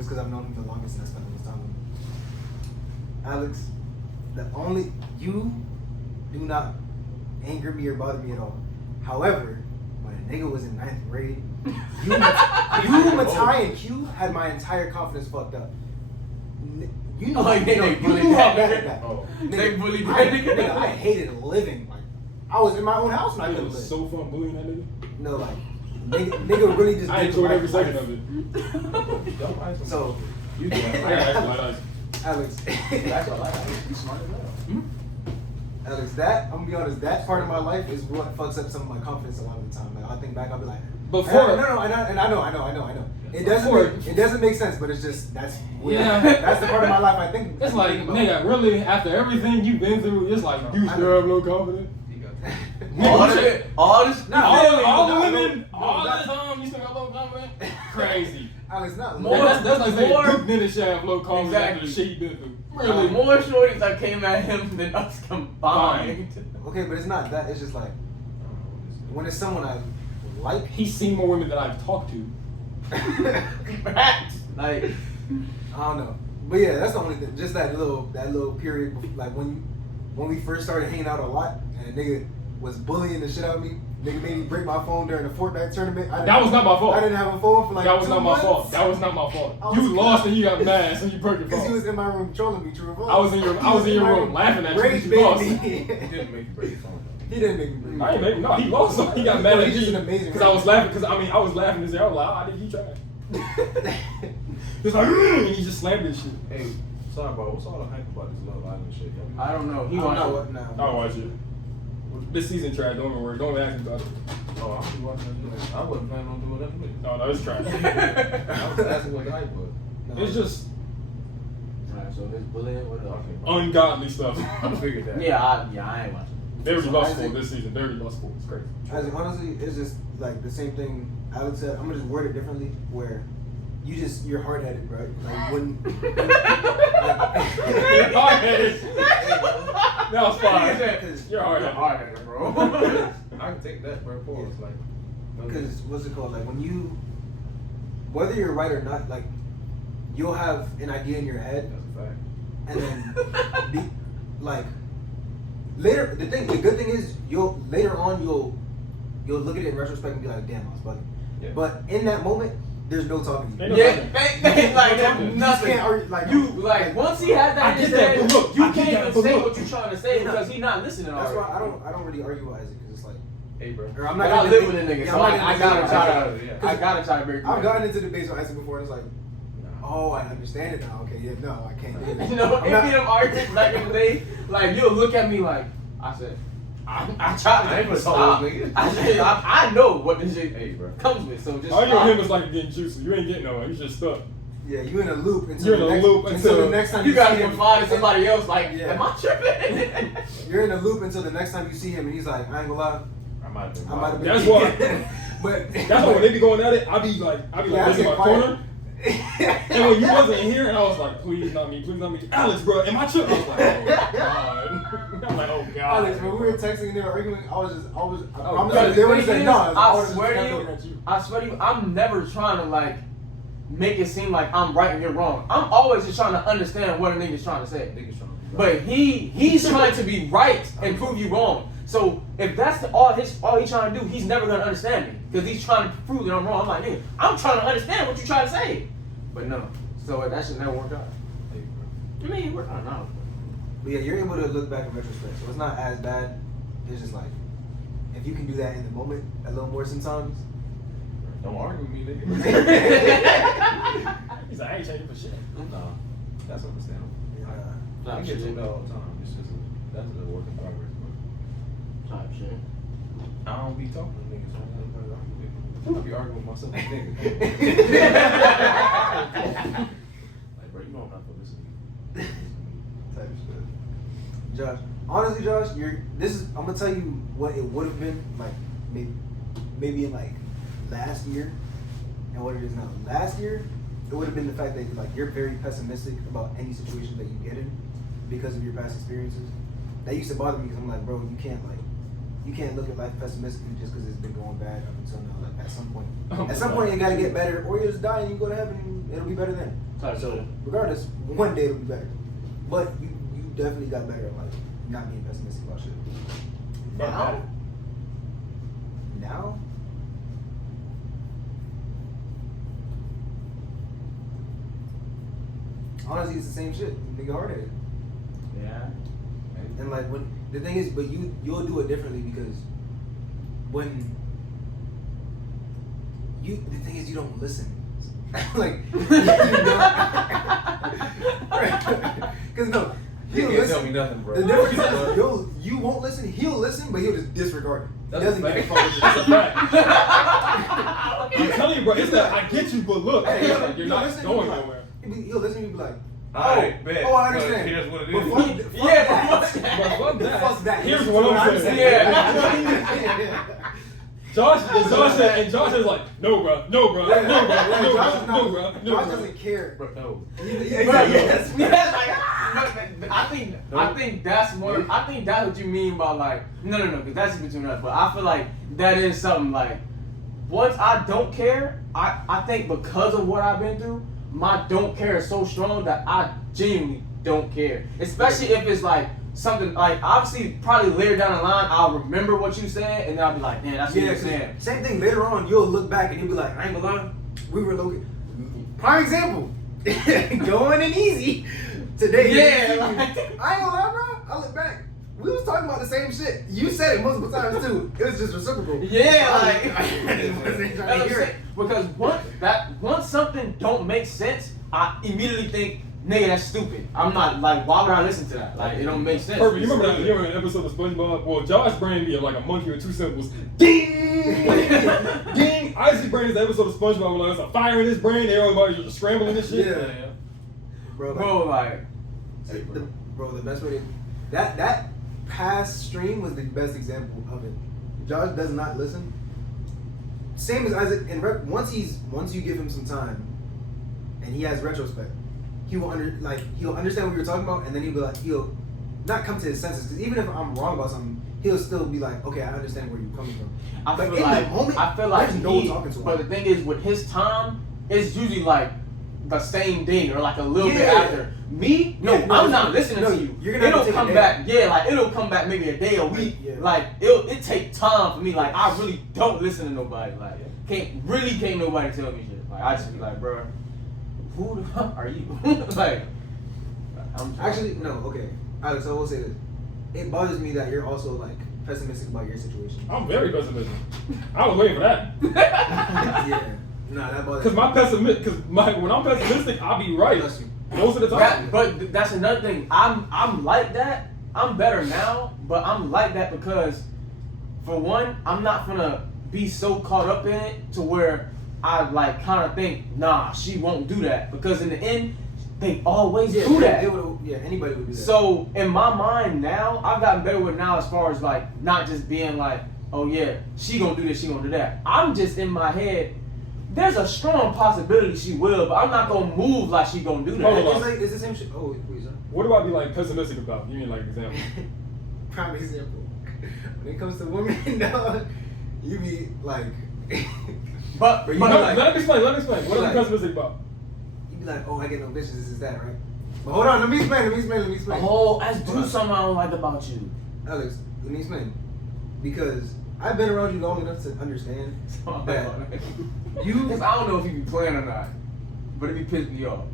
just because I've known him the longest and I spent the most time with him. Alex, you do not anger me or bother me at all. However, when a nigga was in 9th grade, you Matai, and Q had my entire confidence fucked up. You know, they bullied how that bad. nigga. They bullied that nigga. I hated living. Like, I was in my own house and I couldn't live. It was so fun bullying that nigga. No, like, nigga really just. I enjoyed every second of it. So, You do that. I gotta light ice. Alex. That's all I got. You smart as well. Alex, I'm gonna be honest, that part of my life is what fucks up some of my confidence a lot of the time. Like, I'll think back, I'll be like, Before, I know. It doesn't make sense, but it's just, that's the part of my life I think. It's like, nigga, really, after everything you've been through, it's like, you still have no confidence? All the women, all the time, you still have low confidence? Crazy. Alex, not That's like saying Duke didn't have low confidence after the shit he been through. Really? More shorties that came at him than us combined. Okay, but it's not that. It's just like, when it's someone I like. He's seen more women than I've talked to. Facts. Like, I don't know. But yeah, that's the only thing. Just that little period, like when we first started hanging out a lot, and a nigga was bullying the shit out of me. Nigga made me break my phone during the Fortnite tournament. That was not my fault. I didn't have a phone for like That was 2 not months. my fault. That was not my fault. You lost and you got mad, so you broke your Because phone. he was in my room trolling me, true or false. I was in your room laughing at you Rage because you lost. baby. He didn't make you break your phone. He didn't make me break. I ain't making, no, he lost, so he got mad at He's just me an amazing because I was laughing. Because I was laughing and I was like, I did you try? He was like, and he just slammed this shit. Hey, sorry, bro. What's all the hype about this Love Island shit? Yo? I don't know. I don't know what now. I'll watch it. This season trash. Don't even worry. Don't ask me about it. Oh, I'm be watching that. I wasn't planning on doing that with. No, it's trash. I was asking what the hype was. It's just Alright, so it's bullying. What else? ungodly stuff. I figured that. Yeah, I ain't watching. Very So lustful Isaac- this season. Very lustful. It's crazy. Honestly, it's just like the same thing Alex said. I'm gonna just word it differently. Where you're hard headed, right? Like when. You're hard-headed. That was fine. You're hard-headed. Hard-headed, bro. I can take that, bro. Pause. Like, Because what's it called? Like when you, whether you're right or not, like you'll have an idea in your head, that's a fact. and then like later. The good thing is you'll look at it in retrospect and be like, damn, I was bugging. Yeah. But in that moment, there's no talking to you. Ain't no Yeah, talking. like You nothing. can't argue, like Once he had that I in his get that, head, but look, you I get can't that, even but say look. what you're trying to say because he's not listening That's already. why I don't really argue with Isaac because it's like, Hey, bro. or I'm I not gotta gonna live debate- with a nigga, yeah, so I'm not I gonna gotta debate try Isaac. to. I gotta try to break through. I've gotten into debates with Isaac before and it's like, Nah. oh, I understand it now. Okay, yeah, no, I can't do this. You know, I'm if not- we have arguments back in the day, like you'll look at me like I said, I tried to I ain't gonna stop. tell those niggas. I said, I know what this shit Hey, bro. comes with, so just All you stop. him is like getting juicy. You ain't getting nowhere. You just stuck. Yeah, you in a loop until You're in the a next, loop until until- the next time You gotta see him. reply to somebody else like, Yeah. am I tripping? You're in a loop until the next time you see him and he's like, I ain't gonna lie, I might have been. I might have been. That's why. But That's why when they be going at it, I be like Yeah, I in get my quiet. corner. And when you wasn't here, and I was like, please not me, Alex, bro, am I tripping? I was like, oh god. I'm like, oh god. Alex, when we were texting and they were arguing, I promise Because you, they would have the said thing no. is, I I would've swear just to kept you, looking at you. I swear to you, I'm never trying to like make it seem like I'm right and you're wrong. I'm always just trying to understand what a nigga's trying to say. Niggas trying to be right. But he's trying to be right and prove you wrong. So if that's all he's trying to do, he's never gonna understand me because he's trying to prove that I'm wrong. I'm like, nigga, I'm trying to understand what you're trying to say. But no, so that should never work out. Hey, bro. I mean, it worked out now. But yeah, you're able to look back in retrospect, so it's not as bad. It's just like, if you can do that in the moment a little more sometimes. Don't argue with me, nigga. He's like, I ain't changing for shit. Nah, that's understandable. Yeah. I get told that all the time. It's just that's a work in progress. But Type shit. I don't be talking to niggas. So I be arguing with myself with niggas. Like, bro, you know I'm not gonna listen to you. Type shit. Josh, honestly, Josh, I'm gonna tell you what it would have been like, maybe in like last year, and what it is now. Last year, it would have been the fact that like you're very pessimistic about any situation that you get in because of your past experiences. That used to bother me because I'm like, bro, you can't like you can't look at life pessimistically just because it's been going bad up until now. Like at some point, you gotta get better, or you just die and you go to heaven, and it'll be better then. So regardless, one day it'll be better. But you definitely got better at life, not being pessimistic about shit. Now. Honestly, it's the same shit. Nigga hard-headed. Yeah. And like when the thing is, but you'll do it differently because when the thing is you don't listen. Like you don't. Because no, You he'll can't listen. tell me nothing, bro. The difference is you won't listen. He'll listen, but he'll just disregard it. That's Doesn't a give a fact. fuck. That's a fact. I'm telling you, bro. It's that I get you, but look, Hey, it's like you're he'll not listen, going he'll be like- nowhere. He'll listen and be like, Alright, bet. I understand. Here's what it But is. fuck Yeah, that. But fuck that. Fuck that. Here's Listen what to I'm I'm saying. Yeah. Josh said, no, bro, no, bro, Yeah, no, bro, yeah, no, Josh is bro, not- no, bro, no, Josh bro. doesn't care. Bro, no. Yes. I think that's more. I think that's what you mean by like no, because that's between us. But I feel like that is something like once I don't care, I think because of what I've been through, my don't care is so strong that I genuinely don't care. Especially if it's like something like obviously probably later down the line I'll remember what you said and then I'll be like, man, that's what you're saying. Same thing later on, you'll look back and you'll be like, I ain't gonna lie, we were low. Prime example, going in easy today. Yeah, I ain't gonna lie, bro. I look back. We was talking about the same shit. You said it multiple times too. It was just reciprocal. Yeah, I like wasn't trying that's to what I'm hear it. saying. Because once something don't make sense, I immediately think, nigga, that's stupid. I'm not like, why would I listen to that? Like, it don't make sense. Perfect. You remember that episode of SpongeBob? Well, Josh brain be like a monkey with two symbols. Ding! Ding! Isaac brain is the episode of SpongeBob where like, there's a fire in his brain. Everybody's just scrambling and shit. Yeah. Bro, Bro, like, the best way to that past stream was the best example of it. Josh does not listen. Same as Isaac. And once you give him some time, and he has retrospect, he'll understand what we were talking about, and then he'll not come to his senses. Because even if I'm wrong about something, he'll still be like, okay, I understand where you're coming from. I But feel in like, the moment, I feel like there's no talking to him. But the thing is, with his time, it's usually like the same thing or like a little bit Yeah. after. Me, no, Yeah, no, I'm not listening no, to you. you're gonna have to It'll take a come day. back, yeah, like it'll come back maybe a day, a week. Yeah. Like it take time for me. Like I really don't listen to nobody. Like can't nobody tell me shit. Like I just be like, bro, who the fuck are you? Like, I'm Actually, no. Okay, Alex, I will say this. It bothers me that you're also like pessimistic about your situation. I'm very pessimistic. I was waiting for that. Yeah. Nah, that bothers Because when I'm pessimistic, I'll be right. Bless you. Most of the time. But that's another thing. I'm like that. I'm better now, but I'm like that because, for one, I'm not gonna be so caught up in it to where I like kind of think, nah, she won't do that, because in the end, they always do that. Anybody would do that. So in my mind now, I've gotten better with it now as far as like not just being like, oh yeah, she gonna do this, she gonna do that. I'm just in my head. There's a strong possibility she will, but I'm not gonna move like she gonna do that. Hold on. It's like it's the same shit. Oh, wait, sorry. What do I be like pessimistic about? You mean like example? Prime example. When it comes to women, dog, you be like, But you No, know, like- let me explain. What am I like- pessimistic about? you be like, oh, I get no bitches. This is that, right? But hold on, let me explain. oh, let's Hold do on. something I don't like about you. Alex, let me explain. Because I've been around you long enough to understand that you. Cause I don't know if he be playing or not, but it be pissing me off.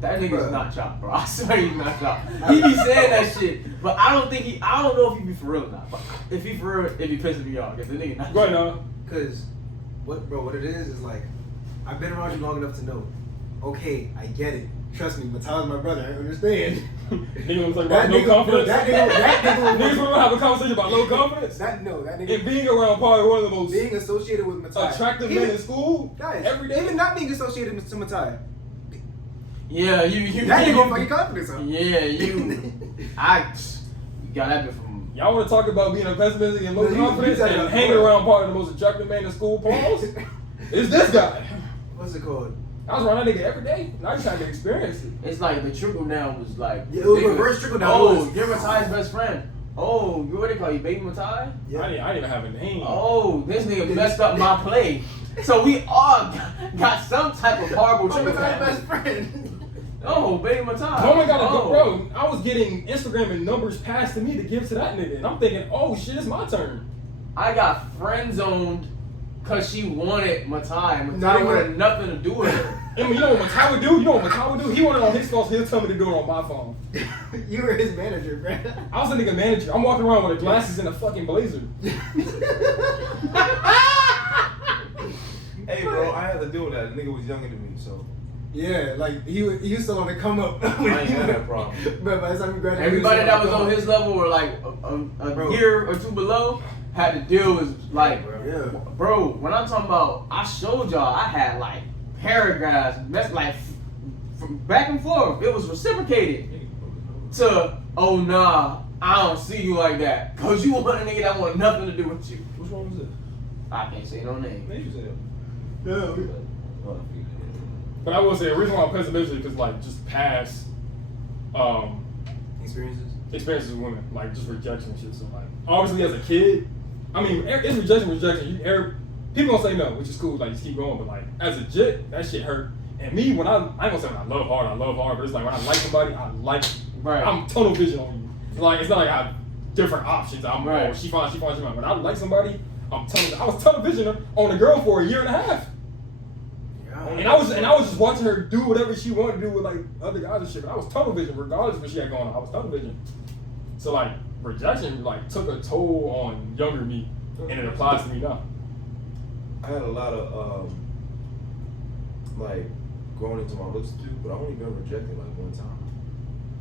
That nigga's Bruh. not chopped, bro. I swear he's not chopped. He be saying that shit, but I don't know if he be for real or not. But if he for real, it be pissing me off. Cause the nigga not Right chopped. now. Because what it is like, I've been around you long enough to know. Okay, I get it. Trust me, Mattel's my brother. I understand. Nigga was like That about no nigga- confidence. that nigga- Niggas wanna have a conversation about low confidence. that nigga. And being around probably one of the most being associated with Mattel. attractive men in school Guys, every day. even not being associated with Mattel. Yeah, you. That nigga fucking confidence, huh? Yeah, you got that bit from. Y'all want to talk about being a pessimistic and low No, you confidence said and that hanging before. around probably the most attractive man in school? Pause. It's this guy. What's it called? I was around that nigga every day. And I just had to experience it. It's like the trickle down was like. Yeah, it was reverse trickle down. Oh, It was- you're Matthias' best friend. Oh, what they call you, Baby Matai? I didn't even have a name. Oh, this nigga messed up my play. So we all got some type of horrible Oh, treatment. my best friend. Oh, Baby Matai. Oh my god, bro, I was getting Instagram and numbers passed to me to give to that nigga. And I'm thinking, oh shit, it's my turn. I got friend zoned because she wanted Matai. And No, Matai they wanted weren't. nothing to do with her. I mean, you know what Matai would do? You know what Matai would do? He wanted it on his phone, so he'll tell me to do it on my phone. You were his manager, bro. I was a nigga manager. I'm walking around with the glasses and a fucking blazer. Hey, bro, I had to deal with that. The nigga was younger than me, so. Yeah, like he was still on the come up. I ain't had that problem. But by the time we graduated, Everybody that was still on the his level or like a Bro. year or two below had to deal with like, Yeah. bro, when I'm talking about, I showed y'all, I had like paragraphs, that's like from back and forth. It was reciprocated to, oh nah, I don't see you like that. Cause you want a nigga that want nothing to do with you. Which one was this? I can't say no name. Man, you said it. Yeah. Oh, But I will say, the reason why I'm pessimistic is like just past Experiences. experiences with women, like just rejection and shit. So like, obviously as a kid, I mean, it's rejection. People gonna say no, which is cool. Like just keep going, but like as a jit, that shit hurt. And me, when I ain't gonna say when I love hard, but it's like when I like somebody, Right. I'm tunnel vision on you. It's not like I have different options. I'm Right. oh, she fine. When I like somebody, I was tunnel vision on a girl for a year and a half. And I was just watching her do whatever she wanted to do with like other guys and shit. But I was tunnel vision regardless of what she had going on. I was tunnel vision. So like rejection like took a toll on younger me, and it applies to me now. I had a lot of like growing into my looks too, but I only been rejected like one time.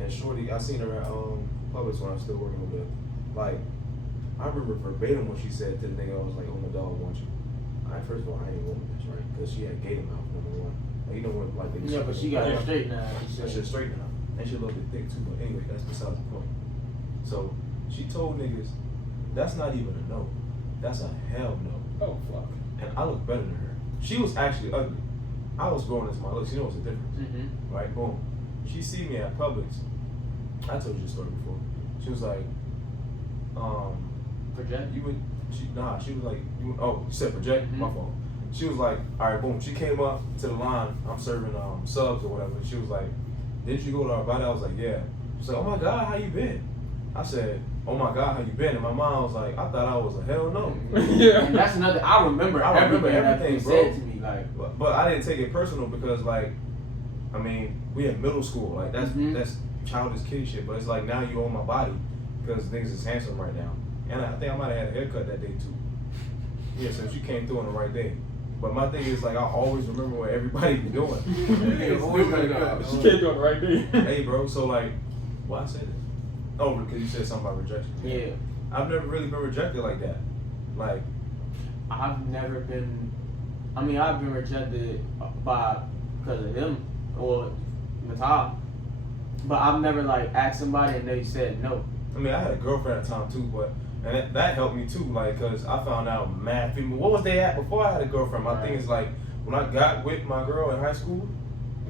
And shorty, I seen her at Publix when I was still working with her. Like, I remember verbatim what she said to the nigga. I was like, "Oh, my dog wants you." First of all, I ain't want this, right? Because she had gator mouth, number one. Like, you know what, like they Yeah, but she got it straight now. That shit straight now. And she a little bit thick too, but anyway, that's besides the point. So she told niggas, that's not even a no. That's a hell no. Oh fuck. And I look better than her. She was actually ugly. I was growing into my looks. You know what's the difference? Mm-hmm. Right? Boom. She see me at Publix. I told you this story before. She was like, Project? she was like, you said project? Mm-hmm. My fault. She was like, all right, boom. She came up to the line. I'm serving subs or whatever. She was like, didn't you go to our body? I was like, yeah. She's like, oh my God, how you been? I said, oh my God, how you been? And my mom was like, I thought I was a hell no. Yeah. And that's another. I remember everything that they bro. said to me. Like, But I didn't take it personal because, like, I mean, we in middle school. Like, that's childish kid shit. But it's like now you own my body because niggas is handsome right now. And I think I might have had a haircut that day too. Yeah, so she came through on the right day. But my thing is, like, I always remember what everybody be doing. Yeah, always gotta cut. She came through on the right day. Hey, bro. So like, why I say this? Oh, because you said something about rejection. yeah, I've never really been rejected like that. Like, I've never been. I mean, I've been rejected because of him or Matai, but I've never like asked somebody and they said no. I mean, I had a girlfriend at the time too, but that helped me too, like, cause I found out mad female. What was they at before I had a girlfriend? My thing is like, when I got with my girl in high school,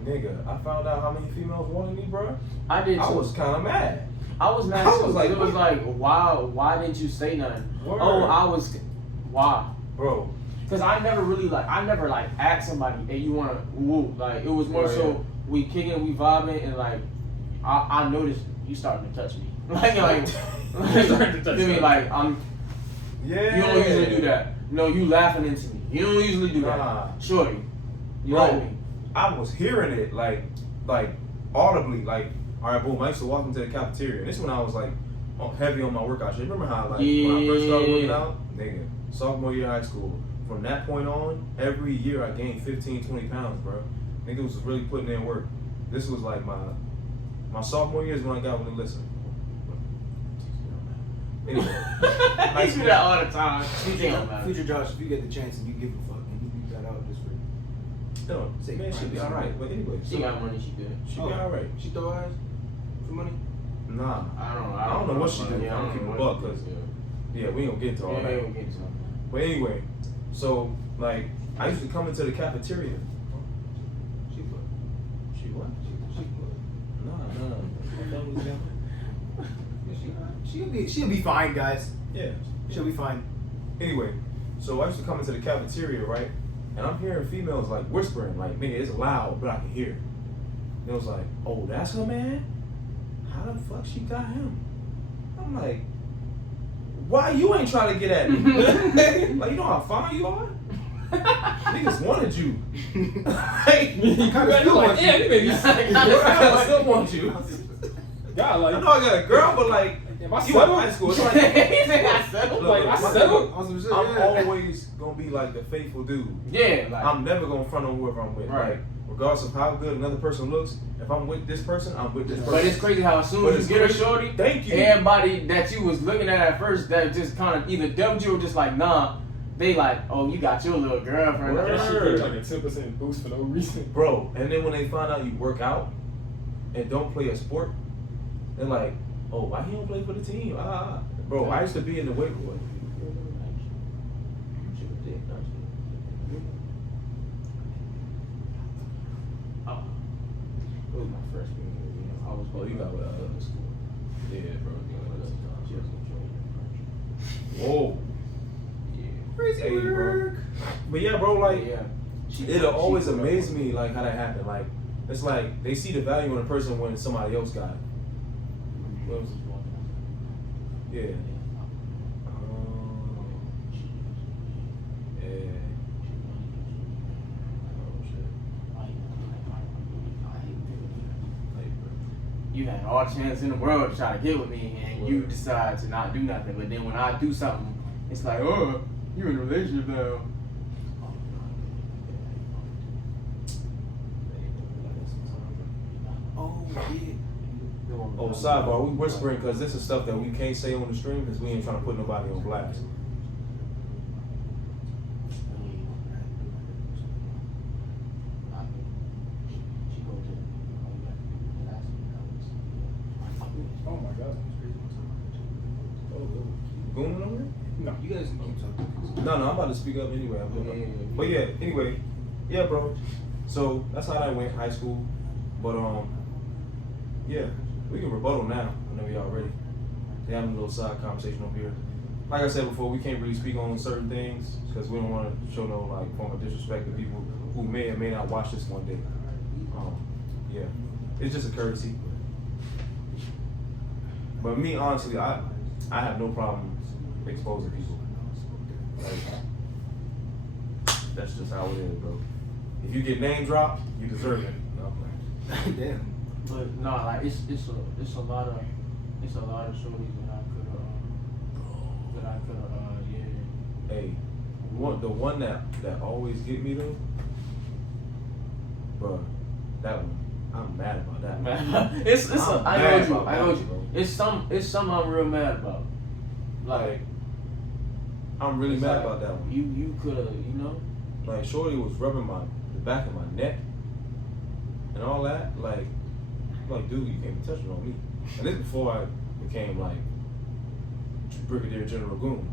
nigga, I found out how many females wanted me, bro. I did. I too. was kind of mad. I was mad. I too. was like, it was what? like, why didn't you say nothing? Word. Oh, why? Bro. Cause I never asked somebody, hey, you wanna woo? Like it was more Right. so we kicking, we vibing, and like I noticed you starting to touch me. like Starting to touch you me. like I'm. Yeah. You don't usually do that. No, you laughing into me. You don't usually do Nah. that. Shorty, you Bro, like me? I was hearing it like audibly, like, all right, boom. I used to walk into the cafeteria. And this is when I was like heavy on my workout shit. Remember how like when I first started working out, nigga, sophomore year of high school. From that point on, every year I gained 15, 20 pounds, bro. Nigga was really putting in work. This was like my sophomore year is when I got with Alyssa. Anyway, I do that all the time. Future Josh, if you get the chance and you give a fuck and you beat that out just for no, man, she be all right. But anyway, She got money. She good. She be all right. She throw eyes for money? Nah, I don't know what she do. Yeah, I don't keep a buck, cause yeah, we ain't gonna get into all Yeah, that. we gonna get into all that. But anyway, so like I used to come into the cafeteria. She fuck. She what? She fuck. Nah. My family's down. Yeah, she She'll be fine, guys. Yeah. She'll be fine. Anyway, so I used to come into the cafeteria, right? And I'm hearing females like whispering, like, nigga, it's loud, but I can hear. And it was like, oh, that's her man? How the fuck she got him? I'm like, why you ain't trying to get at me? Like, you know how fine you are? Niggas wanted you. Like, You kind of like, yeah, you baby. I still want you. God, like, I know I got a girl, but like, if I you in settle, high school. It's like, He said I settled. like, I settled. On some shit, I'm yeah. always gonna be like the faithful dude. Yeah, like I'm never gonna front on whoever I'm with. Right. Like, regardless of how good another person looks, if I'm with this person, I'm with this person. but it's crazy how as soon But as it's you get a crazy. shorty, Thank you. everybody that you was looking at first that just kind of either dubbed you or just like nah, they like, oh, you got your little girlfriend. Word. That shit gives like a 10% boost for no reason. Bro, and then when they find out you work out and don't play a sport, they're like, oh, why he don't play for the team? Bro, I used to be in the weight room. Oh, it was my freshman year. You know, I was Oh, you got school. Yeah, bro. Whoa. Yeah. Crazy Hey, bro. work. But yeah, bro, like, yeah. it'll always amaze me like how that happened. Like, it's like they see the value in a person when somebody else got it. What was it? Yeah. Yeah. Oh shit. You had all the chance in the world to try to get with me, and you Word. decide to not do nothing. But then when I do something, it's like, oh, you in a relationship now. Oh yeah. Oh, sidebar, we whispering because this is stuff that we can't say on the stream because we ain't trying to put nobody on blast. Oh my god. Gooning over here? No. You guys can keep talking. No, I'm about to speak up anyway. But yeah, anyway, yeah, bro. So that's how that went, high school. But yeah, we can rebuttal now whenever y'all ready. They having a little side conversation over here. Like I said before, we can't really speak on certain things because we don't want to show no like form of disrespect to people who may or may not watch this one day. Yeah, it's just a courtesy. But me, honestly, I have no problem exposing people. Like, that's just how it is, bro. If you get name dropped, you deserve it. No, I'm playing. Damn. But no, like it's a lot of shorties that I could yeah. Hey, the one that always get me though, bro, that one, I'm mad about that. Man, it's I'm I mad know about you. that, bro. It's some I'm real mad about. Like I'm really it's mad like, about that one. You could have, you know. Like Shorty was rubbing the back of my neck and all that. Like, dude, you can't be touching on me. And this before I became like Brigadier General Goon.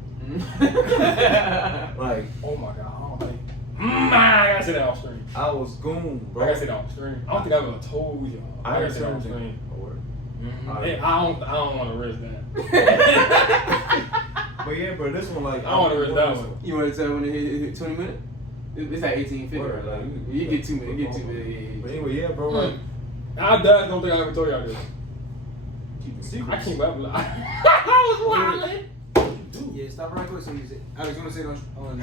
Like, Oh my god. I don't think. I gotta say that off screen. I was Goon, I bro. gotta say that off screen. I don't think I would have told you. I gotta heard say that off something. screen. Oh, word. Hey, I don't want to risk that. But yeah, bro, this one like I don't want to risk that one. You want to tell when it hit 20 minutes? It's at 18:50. Word, Right? like, You get 2 minutes. You get 2 minutes. But anyway, yeah, bro, like I don't think I ever told y'all this. keeping I secrets. came up with I was wildin'. Yeah, stop right quick so you say. Alex, you want to say it on